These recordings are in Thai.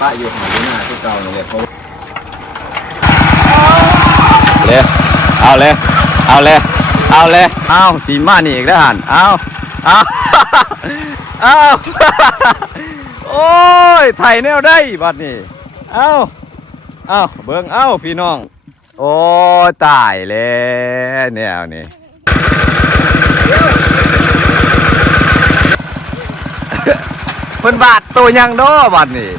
ป้าอยู่หาอยู่หน้าที่เก่าเลยเพราะเลยเอาเลยเอาเลยเอาเลยเอาสีมานี่อีกแล้วหันเอาโอ้ยไทยแนวได้บัดนี้เอาเบิ่งเอาพี่น้องโอ้ตายแล้วแนวนี้เพิ่นบาดตัวยังโดบัดนี้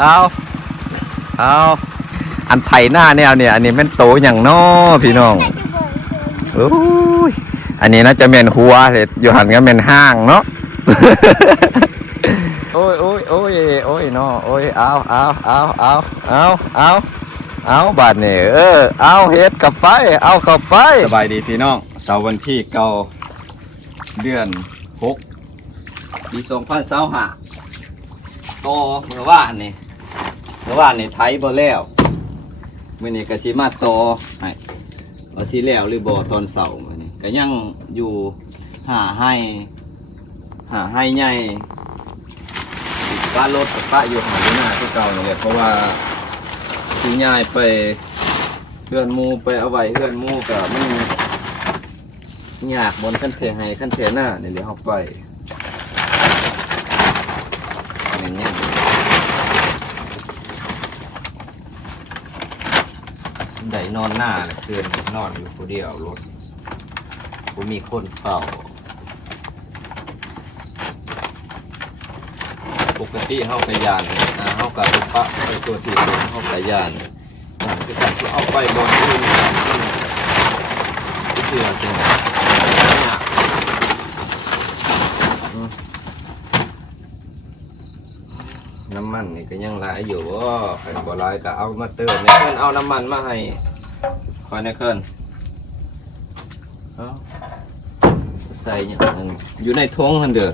เอาอันไทยหน้าแนวเนี่ยอันนี้แม่นโตอย่างน้อพี่น้องโอ้ยอันนี้น่าจะเป็นหัวเห็ดอยู่หันก็เป็นห้างเนาะโอ้ยเนาะโอ้ยเอาบาดนี่เอาเฮ็ดกลับไปเอาเข้าไปสบายดีพี่น้องเสาร์วันที่เก้าเดือน6ปี2025ต่อเมื่อวานนี่ไทยบ่แล้วมื้อนี้ก็สิมาต่อให้ว่าสิแล้วหรือบ่ตอนเช้ามื้อนี้ก็ยังอยู่หาให้ใหญ่ป้ารถป้าอยู่หาอยู่หน้าที่เก่าเลยเพราะว่าสิย้ายไปเฮือนหมู่ไปเอาไว้เฮือนหมู่ก็มันยากบนขั้นเทให้ขั้นเทหน้านี่เดี๋ยวเฮาไปอย่างเงี้ยได้นอนหน้าเลยคืนนอนอยู่คนเดียวรถผมมีคนเฝ้าปกติเข้าไปยานเข้ากับปะไปตัวที่เข้าไปยานคือการที่เอาไปบอลที่เชื่อจริงน้ำมันนี่ก็ยังหลายอยู่ว่าใครบ่หลายก็เอามาเติมในเพื่อนเอาน้ำมันมาให้คอยในเพื่อนใส่อยู่ในท้องหันเด้อ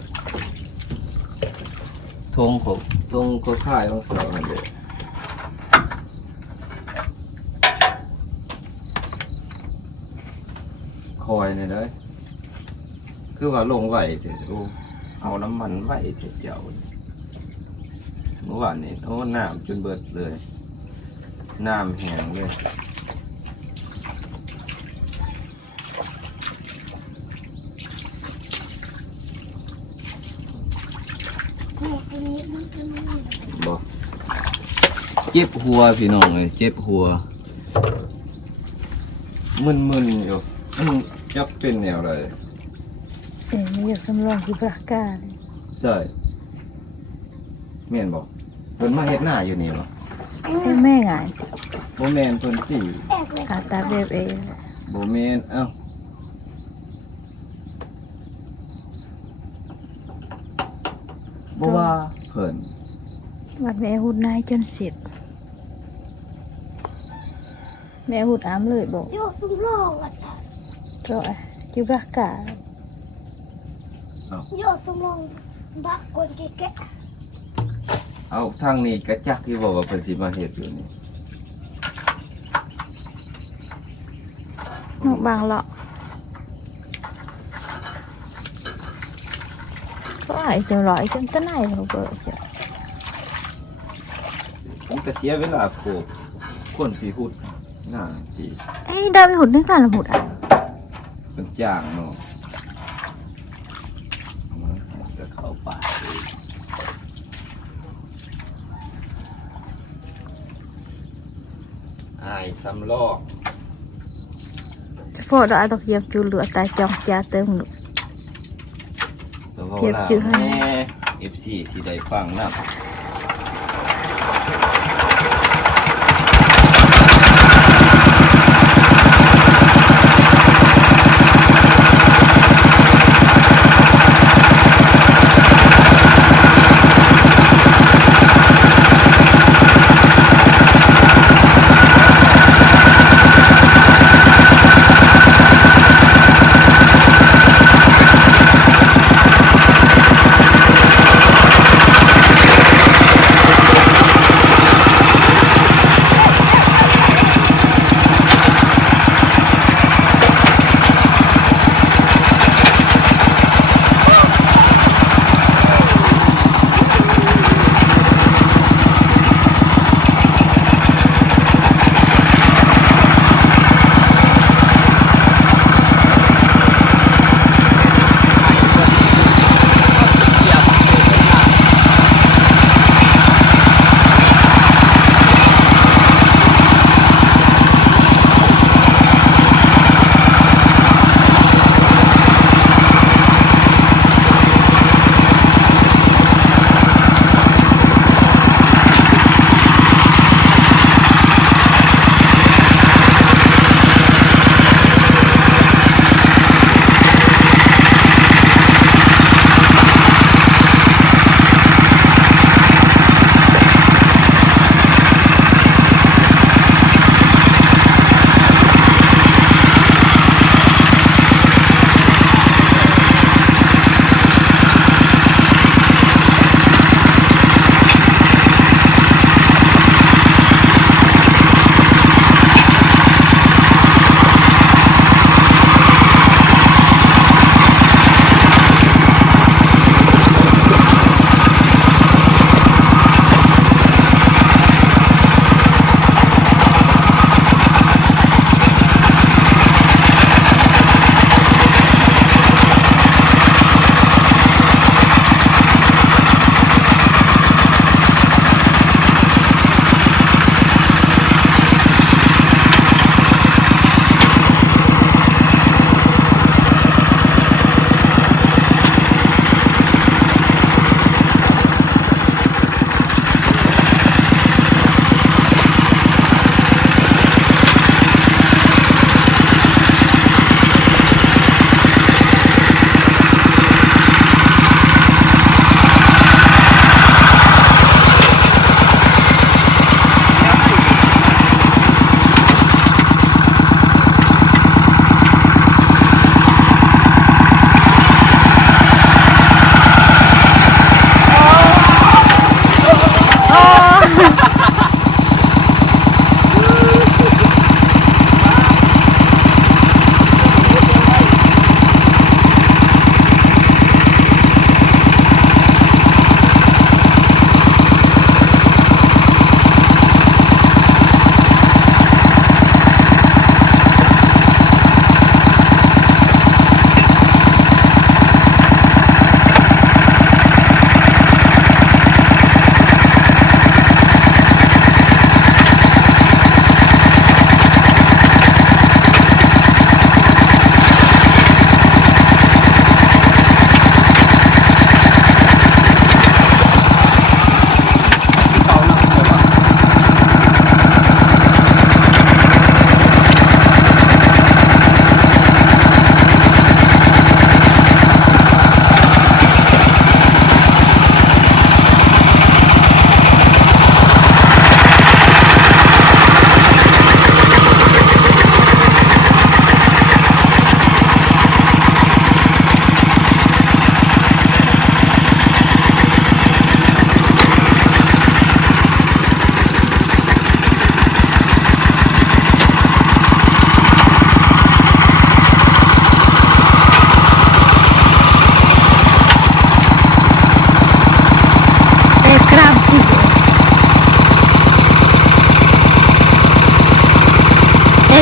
ท้องของท้องก็ค่ายของเราหันเด้อคอยนี่เลยคือว่าลงไหวเถอะเอาน้ำมันไหวเถอะเจ้าเมื่อวานนี้โอ้น้ำจนเบิดเลยน้ำแห้งเลยบอกเจ็บหัวพี่น้องเลยเจ็บหัวมึนๆอยู่จับเป็นแนวอะไรไม่อยากสำรองที่ประกาศใช่เมียนบอกเพิ่นมาเฮ็ดหน้าอยู่นี่บ่เป็นแม่ไงบ่แม่นเพิ่นสิหาตาเบบเองบ่แม่นบ่ว่าเพิ่นวัดแม่หุดนายจนเสร็จแม่หุดอ้ำเลยบอกโยสุงลองอ่ะก็ที่ประกาศโยสุงลองบักคนแก่เอาทางนี้กระจักที่บอกว่าเพิ่นสิมาเฮ็ดอยู่นี่นกบางเลาะก็ไอ้เจ้าลอยจนต้นไหนเราเบิกผมก็เสียเวลาโขกคนสิหุดหน้าสิ เดินไปหุดนึกกันละหุดเป็นจ้างเนาะจะเข้าป่าไอ้สำลอกพอเราเอาตะเกียบจูเหลือแต่จองจ่าเติมหนุเทียบจืดให้FC ที่ได้ฟังนะ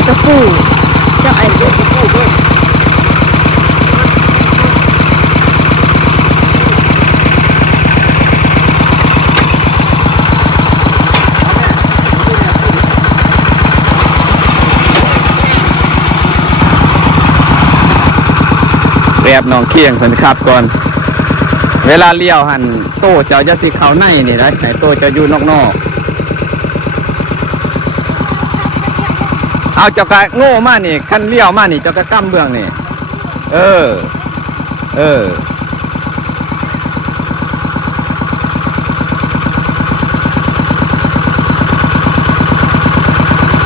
ตะปูเจ้าไอ้เด็กตะปูเว้ย แบบน้องเคียงเพิ่นขับก่อนเวลาเลี้ยวหันโต้เจ้าจะสิเข้าในนี่นะไหนโต้เจ้าอยู่นอกๆเอาเจ้ากะโง่มานี่คันเลี้ยวมานี่เจ้ากะกั้มเบื้องนี่เออ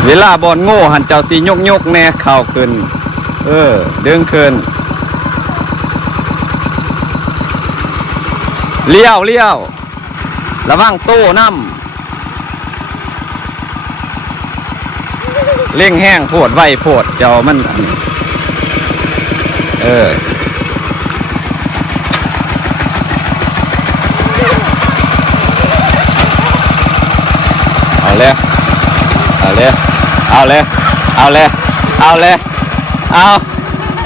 เวลาบอลโง่หันเจ้าสียกแน่เข่าขึ้นดึงขึ้นเลี้ยวระวังโต้น้ำเร่งแห้งโพดไวโพดเจ้ามัน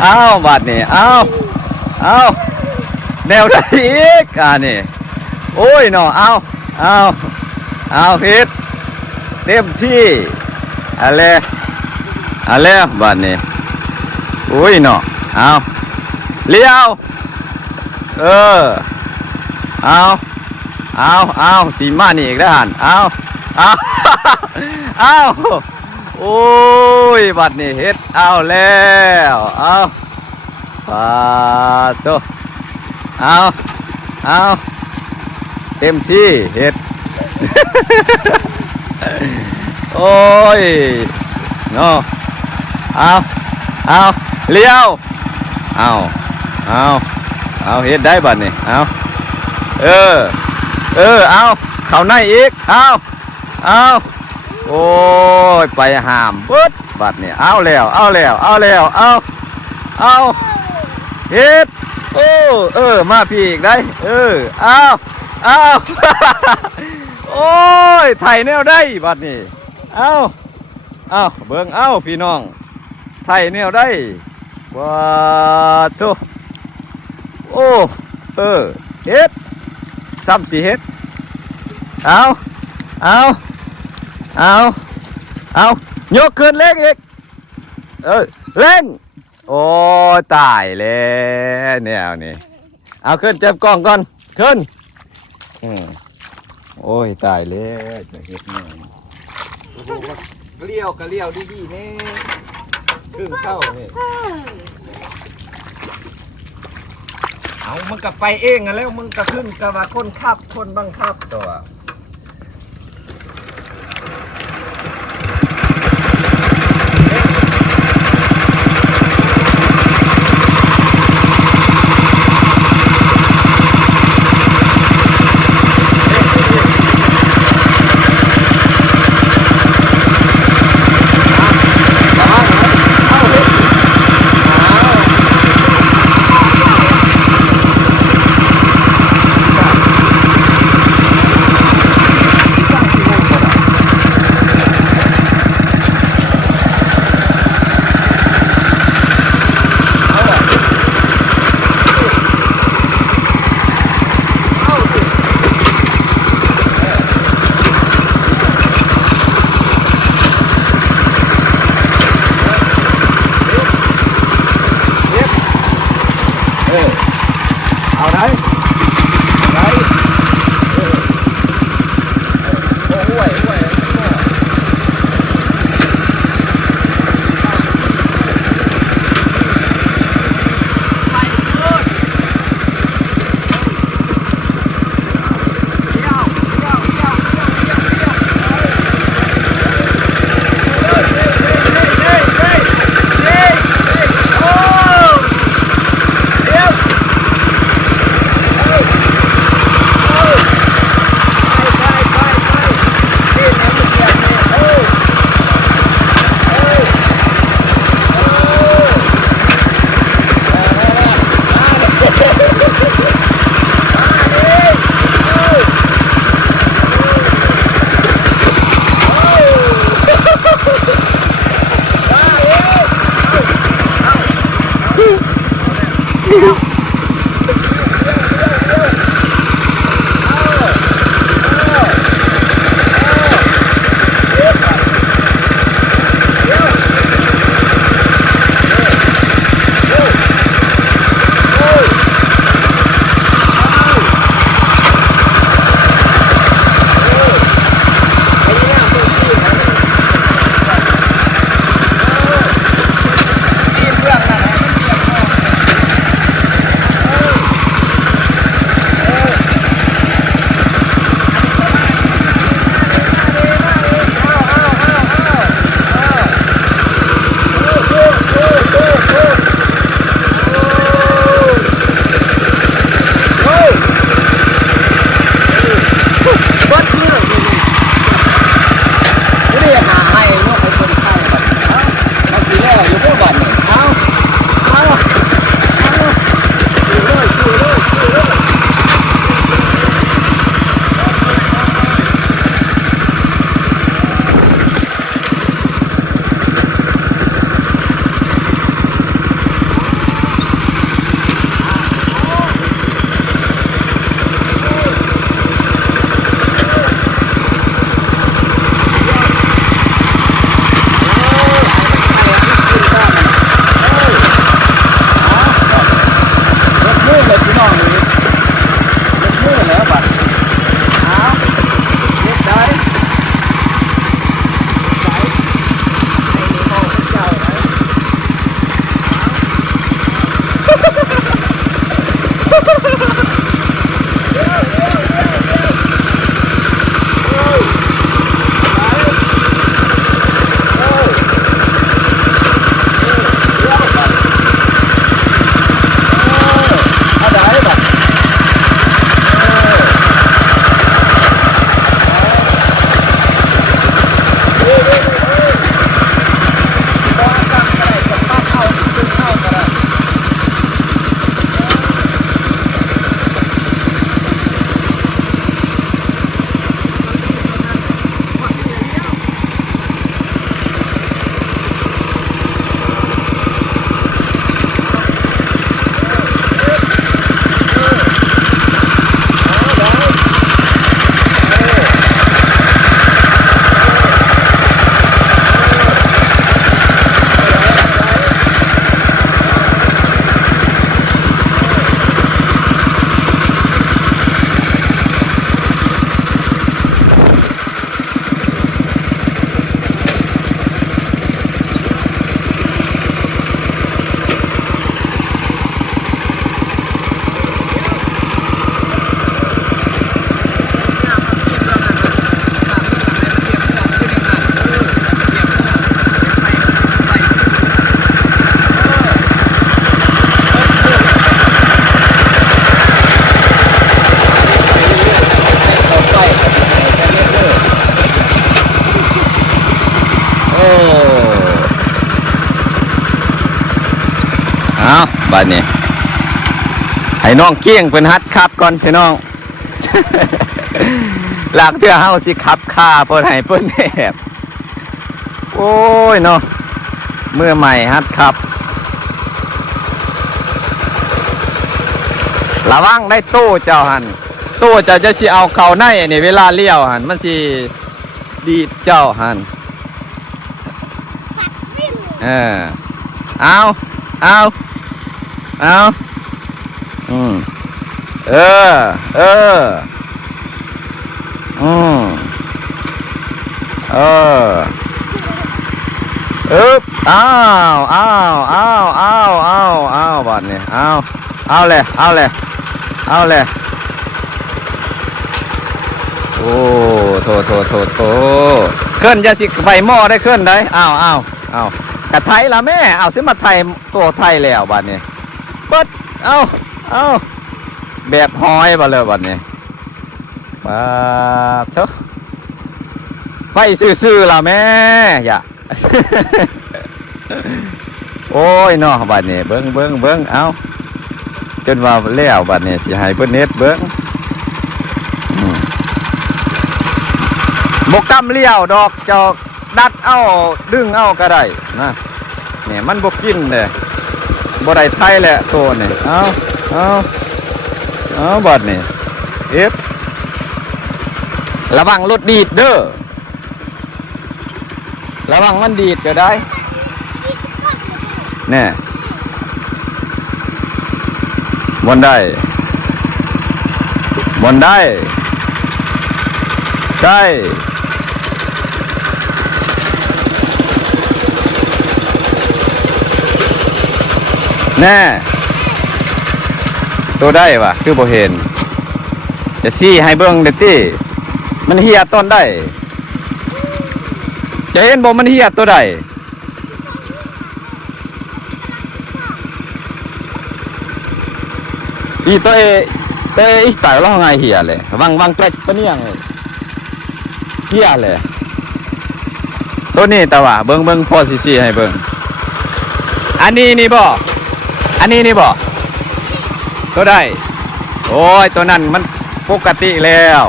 เอาบาดนี่เอาแนวได้อีกนี่โอ้ยเนาะเอาพิษเต็มที่อะไรบาดนี่โอ้ยเนาะเอาเลี้ยวเอาสีมานี่อีกแล้วหันเอาโอ้ยบัดนี่เฮ็ดเอาแล้วปาโตเอาเต็มที่เฮ็ด โอ้ยเนาะเอาเลี้ยวเอาเฮ็ดได้บัดนี่เอาเอาเข้าในอีกเอาโอ้ยไปหามปึ๊ดบัดนี่เอาแล้วเอาเฮ็ดมาพี่อีกได้เอาโอ้ยไถแนวได้บัดนี่เอาเบิ่งเอาพี่น้องไถแนวได้ว้าโธ่โอ้เฮ็ดซ้ำสิเฮ็ดเอายกขึ้นเล็กอีกเล่งโอ้ตายแล้วเนี่ยนี่เอาขึ้นจับกล้องก่อนขึ้นโอ้ยตายแล้วจะเห็ดเนี่ยเลี้ยวก็เลี้ยวดีๆนี่ขึ้นเข้านี่เอามันก็ไปเองอะแล้วมึงก็ขึ้นกับว่าคนขับคนบังคับตัว บัดนี้ให้น้องเกี้ยงเป็นฮัดขับก่อนพี่น้อง หลักเทื่อเฮาสิขับค่าเพิ่นให้เพิ่นแอบโอ้ยเนาะเมื่อใหม่ฮัดขับระวังได้ตู้เจ้าหันตู้เจ้าจะสิเอาเข้าในนี่เวลาเลี้ยวหันมันสิดีดเจ้าหันเอาอืมเอออ้าวบัดนี้เอาเลยโอ้โถเคลื่อนจะสิไปหม้อได้เคลื่อนได้อ้าวกระไทยละแม่เอาสิมาไทยตัวไทยแล้วบัดนี้เปิดเอาแบบหอยมาเลยบัดนี้มาเถอะไฟซื่อๆละแม่อย่า โอ้ยเนาะบัดนี้เบิ้งเอาจนว่าแล้วบัดนี้สิให้เพิ่นเน็ตเบิ้งบกกำเลี้ยวดอกจอกดัดเอาดึงเอาก็ได้นะเนี่ยมันบกกินเลยบ่ได้ไทยแหละตัวนี่เอาบัดนี้ระวังรถดีดเด้อระวังมันดีดก็ได้แน่บนได้ใช่แน่ตัวได้วะคือบ่เห็นจะซี่ให้เบิ่งเด็ดตี้มันเหียต้นได้จะเห็นบ่มันเหียตัวได้อีตัวอีตายแล้วไงเหียเลยวังเกล็ดปะเนี่ยเลยเหียเลยตัวนี้แต่ว่าเบิ่งพอซี่ให้เบิ่งอันนี้นี่บ่ตัวได้โอ้ยตัวนั้นมันปกติแล้ว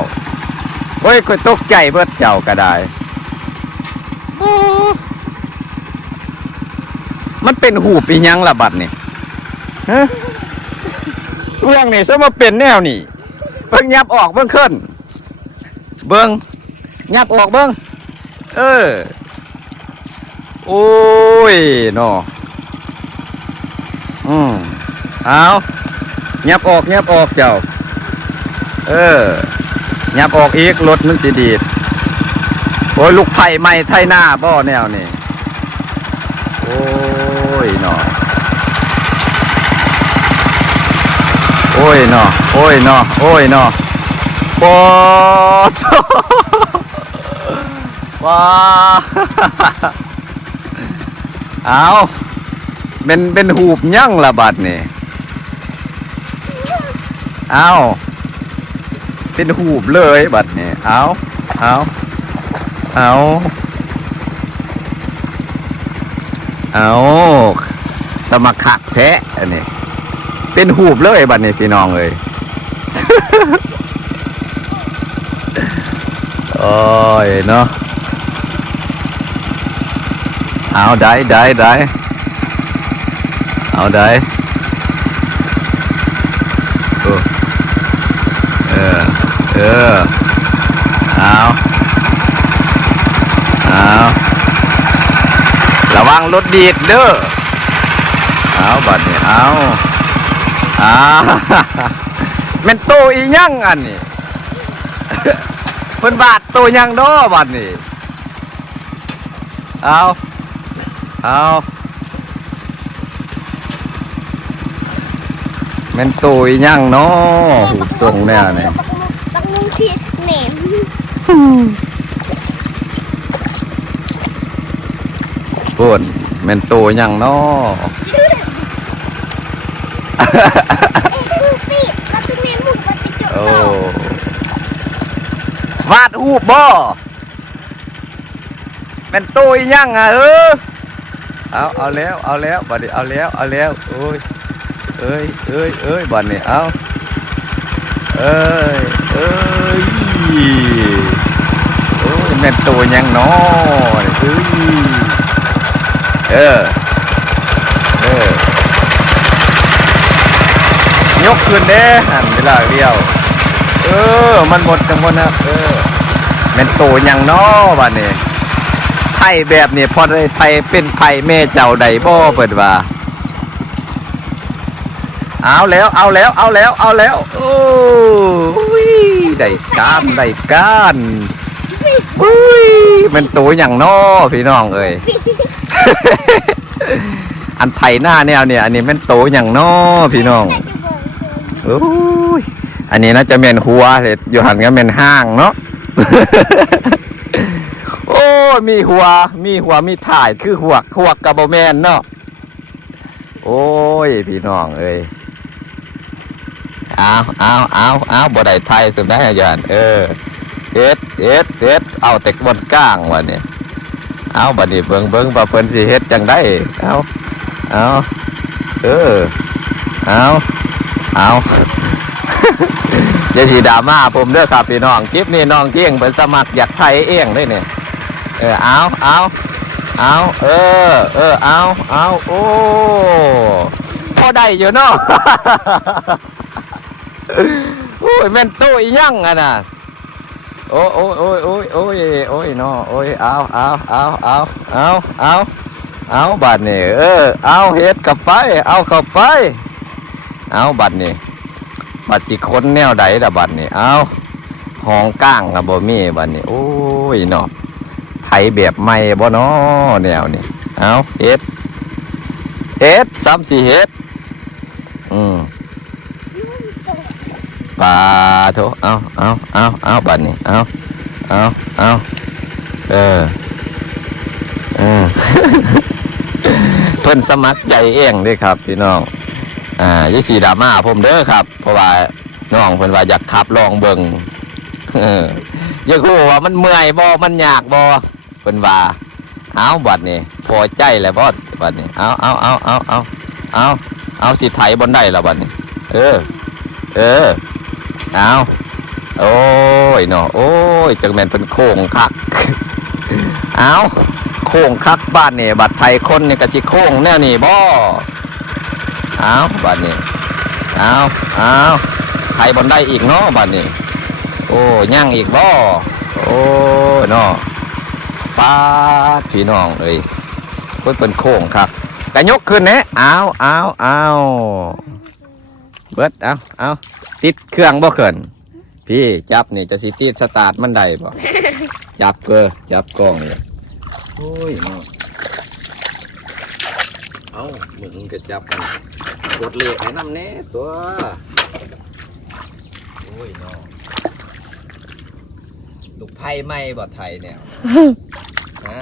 โอ้ยค่อยตกใจเบิดเจ้าก็ได้มันเป็นหูปีหยังล่ะบัดนี่ฮะเรื่องนี่ซะมาเป็นแนวนี่เบิ่งยับออกเบิ่งขึ้นเบิ่งยับออกเบิ่งโอ้ยเนาะเอายับออกเจ้ายับออกอีกรถมันสิดีดโอ้ยลูกไผ่ใหม่ไทยหน้าบ่แนวนี่โอ้ยเนาะโอ้ยเนาะปอดว้าเอาเป็นหูบยั่งละบัดนี่เอาเป็นหูบเลยบัดนี่เอาสมัครขักแท้อันนี้เป็นหูบเลยบัดนี้พี่น้องเลย โอ้ยเนาะเอาได้เอาได้เอาระวังรถดีดเด้อเอาบัดนี้เอาเป็นโตอีหยังอันนี้ เพิ่นบาดโตหยังดอบัดนี้เอาเป็นโตอีหยังเนาะหูทรงแน่นี่บักนุ่งที่แหนมปุ่นเป็นโตหยังเนาะโอ้วาดหูบบ่เป็นโตอีหยังอ่ะเอาแล้วบัดนี้เอาแล้วโอ้ย เอ้ยบัดนี้เอาเอ้ยโอ้ยแม่นตัวยังน้อเอ้ยยกขึ้นเด้หันเวลาเดียวมันหมดจังหมดนะแม่นตัวยังน้อบัดนี้ไผ่แบบนี้พอได้ไผ่เป็นไผ่แม่เจ้าใดบ่เปิดว่าเอาแล้วโอ้ยได้การอุ้ยมันตัวอย่างน้อพี่น้องเอ้ย อันไถหน้าแนวเนี่ยอันนี้มันโตอย่างน้อพี่น้องโอ้ยอันนี้น่าจะเป็นหัวเสร็จอยู่หันก็เป็นห้างเนาะ โอ้มีหัวมีถ่ายคือหัวกระบแมนเนาะโอ้ยพี่น้องเอ้ยเอาบ่ได้ไทยสุดได้อาจารย์เฮ็ดเอาแต่บนก้างวันนี้เอาบัดนี้เบิ่งว่าเพิ่นสิเฮ็ดจังได้เอาอย่าสิดราม่าผมเด้อครับพี่น้องคลิปนี้น้องเที่ยงเพิ่นสมัครอยากไทยเองเลยเนี่ยเอาโอ้พอได้อยู่เนาะ โอ้ยแม่นตู้อีหยังอ่ะน่ะโอ้ยเนาะโอ้ยเอาบัดนี่เอาเฮ็ดกับไปเอาเข้าไปเอาบัดนี่บัดสิคนแนวใดล่ะบัดนี่เอาห้องก้างก็บ่มีบัดนี่โอ้ยเนาะไถแบบใหม่บ่เนาะแนวนี่เอาเฮ็ดซ้ำสิเฮ็ดปาโถเอาบัดนี้เอาเพิ่นสมัครใจเองเด้ครับพี่น้องยี่สีดราม่าผมเด้อครับเพราะว่าน้องเพิ่นว่าอยากขับลองเบิ่งอยากรู้ว่ามันเมื่อยบ่มันยากบ่เพิ่นว่าเอาบัดนี้พอใจแล้วบ่บัดนี้เอาสิไถบนได้แล้วบัดนี้เอาโอ้ยเนาะโอ้ยจังแม่นเป็นโค้งคัก เอาโค้งคักบ้านนี่บัดไทยคนนี่ก็สิโค้งแน่นี่บ่เอาบัดนี้เอาไทยบนได้อีกเนาะบัดนี้โอ้ย่างอีกบ่โอ้เนาะป้าพี่น้องเอ้ยเพิ่นเป็นโค้งคักก็ยกขึ้นแหน่เอาเบิดเอาติดเครื่องบ่เขินพี่จับนี่จะสิติดสตาร์ทมันได้บ่จับกล้องนี่โอ้ยเอามึงจะจับกันกดเลขให้น้ำเน่ตัวโอ้ยลูกไผ่ไหมบ่ไทยเนี่ยฮะ